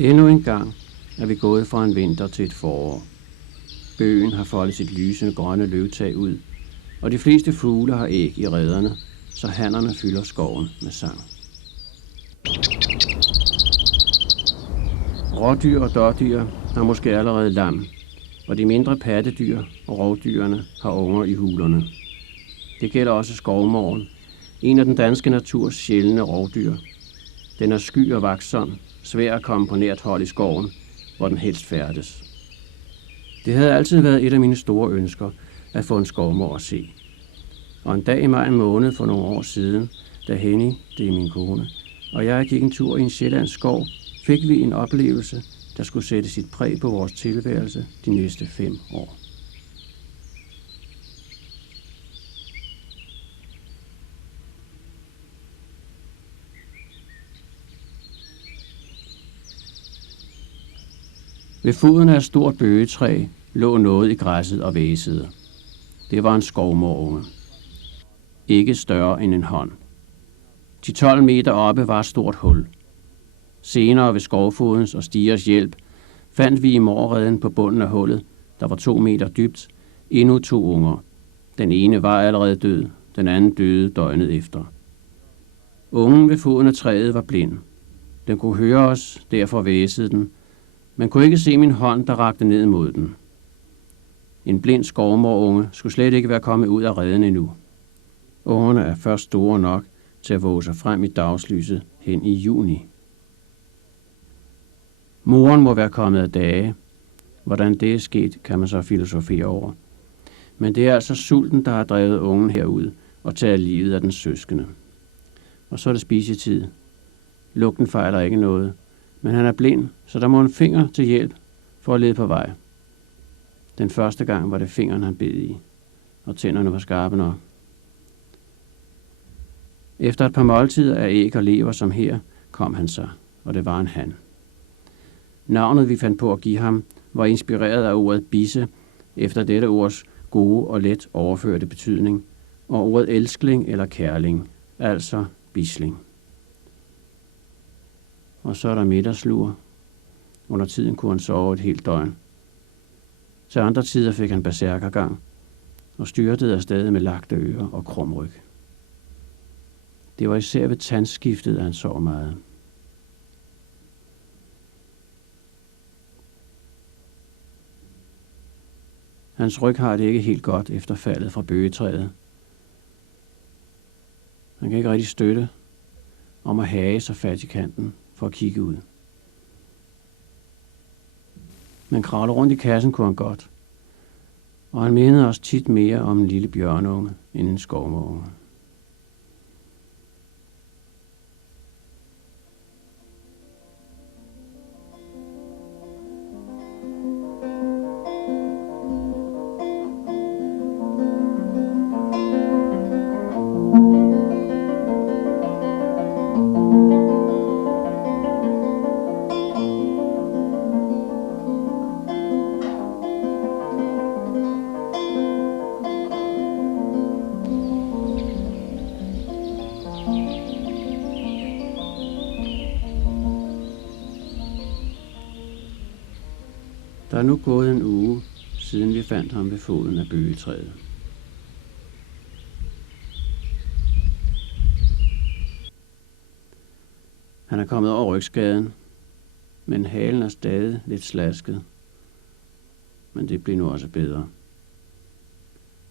Endnu en gang er vi gået fra en vinter til et forår. Bøgen har foldet sit lysende grønne løvtag ud, og de fleste fugle har æg i rederne, så hannerne fylder skoven med sang. Rådyr og dådyr har måske allerede lam, og de mindre pattedyr og rovdyrene har unger i hulerne. Det gælder også skovmåren, en af den danske naturs sjældne rovdyr. Den er sky og vaksom, svær at komme på nært hold i skoven, hvor den helst færdes. Det havde altid været et af mine store ønsker at få en skovmår at se. Og en dag i maj måned for nogle år siden, da Henny, det er min kone, og jeg gik en tur i en sjællandsk skov, fik vi en oplevelse, der skulle sætte sit præg på vores tilværelse de næste 5 år. Ved foden af et stort bøgetræ lå noget i græsset og hvæsede. Det var en skovmårunge. Ikke større end en hånd. 10-12 meter oppe var et stort hul. Senere ved skovfodens og stigers hjælp fandt vi i mårreden på bunden af hullet, der var 2 meter dybt, endnu 2 unger. Den ene var allerede død, den anden døde døgnet efter. Ungen ved foden af træet var blind. Den kunne høre os, derfor hvæsede den, men kunne ikke se min hånd, der rakte ned mod den. En blind skovmårunge skulle slet ikke være kommet ud af reden endnu. Ungerne er først store nok til at våge sig frem i dagslyset hen i juni. Moren må være kommet af dage. Hvordan det er sket, kan man så filosofere over. Men det er altså sulten, der har drevet ungen herud og taget livet af den søskende. Og så er det spisetid. Lugten fejler ikke noget, men han er blind, så der må en finger til hjælp for at lede på vej. Den første gang var det fingeren, han bed i, og tænderne var skarpe nok. Efter et par måltider af æg og lever som her, kom han så, og det var en han. Navnet, vi fandt på at give ham, var inspireret af ordet bisse, efter dette ords gode og let overførte betydning, og ordet elskling eller kærling, altså bisling. Og så er der middagslur. Under tiden kunne han sove et helt døgn. Til andre tider fik han berserkergang og styrtede afsted med lagte ører og krumryg. Det var især ved tandskiftet, at han sov meget. Hans ryg har det ikke helt godt efter faldet fra bøgetræet. Han kan ikke rigtig støtte om at hage sig fat i kanten for at kigge ud. Men kravle rundt i kassen kunne han godt, og han mindede os tit mere om en lille bjørnunge end en skovmårunge. Der er nu gået en uge, siden vi fandt ham ved foden af bøgetræet. Han er kommet over rygskaden, men halen er stadig lidt slasket. Men det bliver nu også bedre.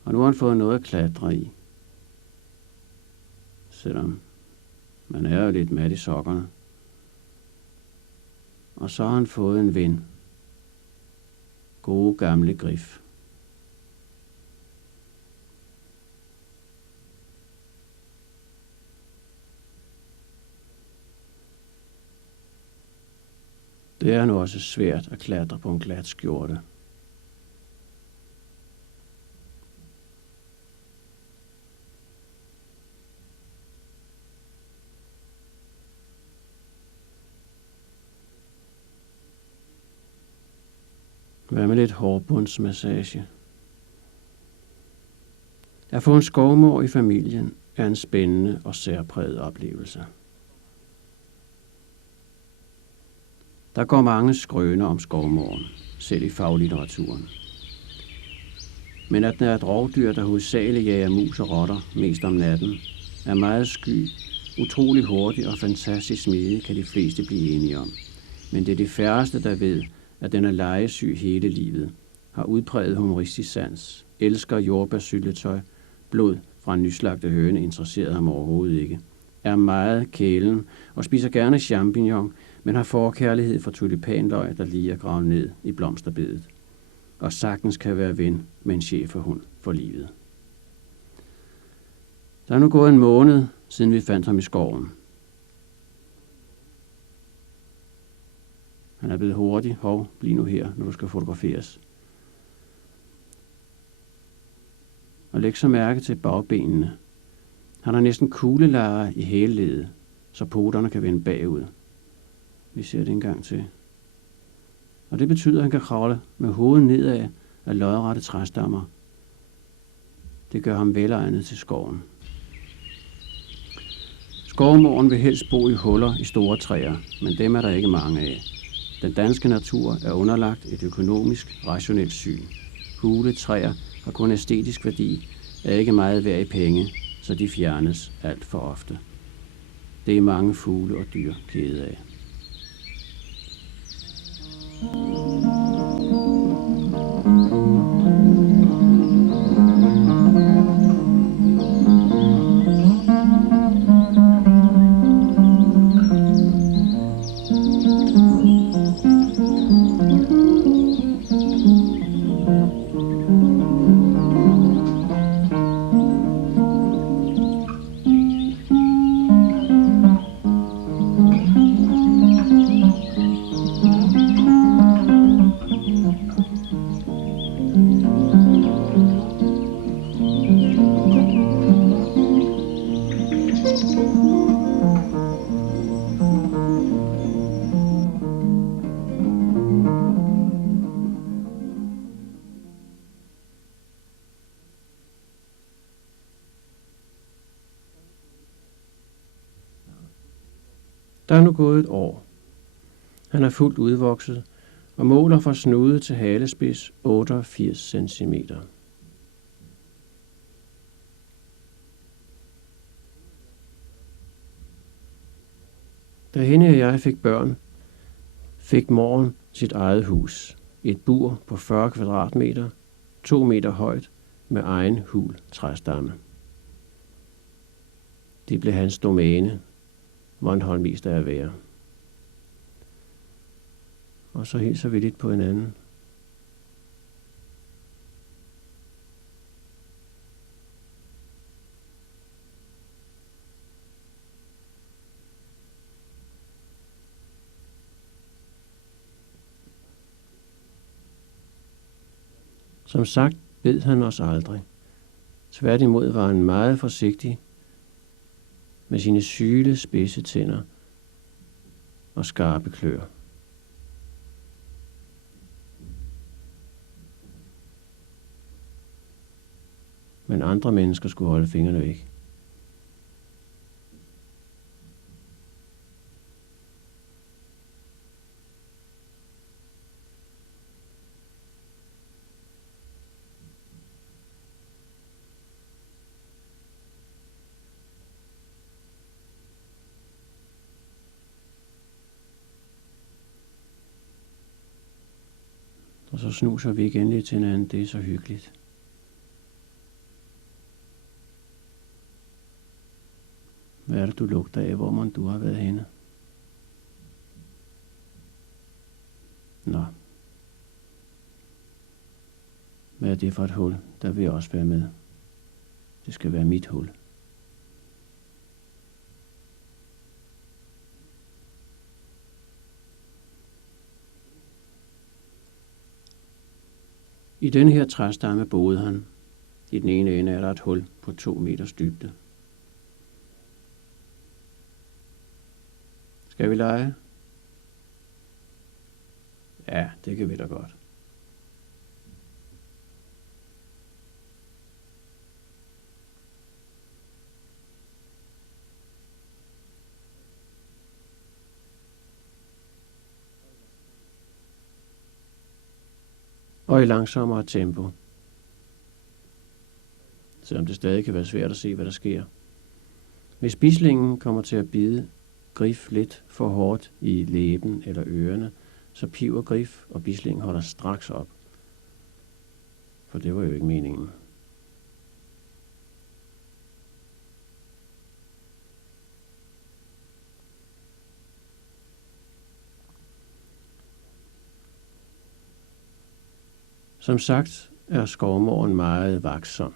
Og nu har han fået noget at klatre i. Selvom man er jo lidt mat i sokkerne. Og så har han fået en ven. Gode gamle Grif. Det er nu også svært at klatre på en glat skjorte. Hvad med lidt hårbundsmassage? At få en skovmår i familien er en spændende og særpræget oplevelse. Der går mange skrøner om skovmåren, selv i faglitteraturen. Men at den er et rovdyr, der hovedsageligt jager mus og rotter, mest om natten, er meget sky, utrolig hurtig og fantastisk smidig, kan de fleste blive enige om. Men det er de færreste, der ved, at den er legesyg hele livet, har udpræget humoristisk sans, elsker jordbærsyltetøj, blod fra en nyslagte høne interesserer ham overhovedet ikke, er meget kælen og spiser gerne champignon, men har forkærlighed for tulipanløg, der lige er gravet ned i blomsterbedet, og sagtens kan være ven med en schæferhund for livet. Der er nu gået en måned, siden vi fandt ham i skoven. Han er blevet hurtig. Hov, bliv nu her, når du skal fotograferes. Og læg så mærke til bagbenene. Han har næsten kuglelejer i hæleledet, så poterne kan vende bagud. Vi ser det en gang til. Og det betyder, at han kan kravle med hovedet nedad af lodrette træstammer. Det gør ham velegnet til skoven. Skovmåren vil helst bo i huller i store træer, men dem er der ikke mange af. Den danske natur er underlagt et økonomisk, rationelt syn. Hule træer har kun æstetisk værdi, er ikke meget værd i penge, så de fjernes alt for ofte. Det er mange fugle og dyr kede af. Der er nu gået et år. Han er fuldt udvokset og måler fra snude til halespids 88 cm. Da hende og jeg fik børn, fik moren sit eget hus. Et bur på 40 kvadratmeter, 2 meter højt, med egen hul træstamme. Det blev hans domæne, hvor han holdt mest af at være. Og så hilser vi lidt på hinanden. Som sagt bed han os aldrig. Tværtimod var han meget forsigtig med sine syle spidse tænder og skarpe klør. Men andre mennesker skulle holde fingrene væk. Og så snuser vi igen lidt til hinanden. Det er så hyggeligt. Hvad er det, du lugter af? Hvor må du har været henne? Nå. Hvad er det for et hul? Der vil jeg også være med. Det skal være mit hul. I denne her træstamme boede han. I den ene ende er der et hul på 2 meters dybde. Skal vi lege? Ja, det kan vi da godt. og i langsommere tempo, selvom det stadig kan være svært at se, hvad der sker. Hvis bislingen kommer til at bide Grif lidt for hårdt i læben eller ørerne, så piver Grif, og bislingen holder straks op. For det var jo ikke meningen. Som sagt er skovmåren meget vaksom,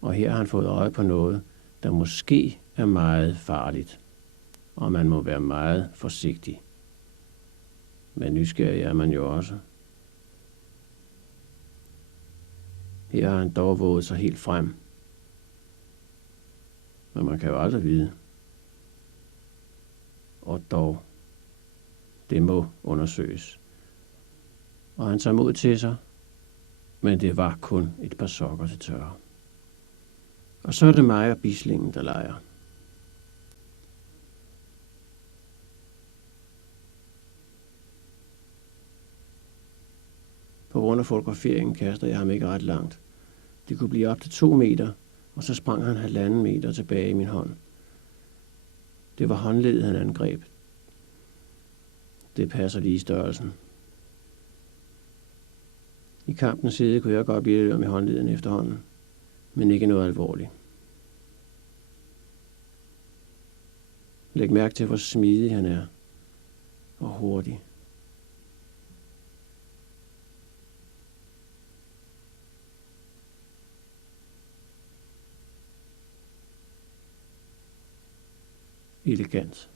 og her har han fået øje på noget, der måske er meget farligt, og man må være meget forsigtig. Men nysgerrig er man jo også. Her har han dog våget sig helt frem, men man kan jo aldrig vide. Og dog, det må undersøges. Og han tager mod til sig, men det var kun et par sokker til tørre. Og så er det mig og bislingen, der leger. På grund af fotograferingen kaster jeg ham ikke ret langt. Det kunne blive op til 2 meter, og så sprang han 1,5 meter tilbage i min hånd. Det var håndleddet, han angreb. Det passer lige i størrelsen. I kampens side kunne jeg godt blive lidt med håndleden efterhånden, men ikke noget alvorligt. Læg mærke til, hvor smidig han er, og hurtig. Elegant.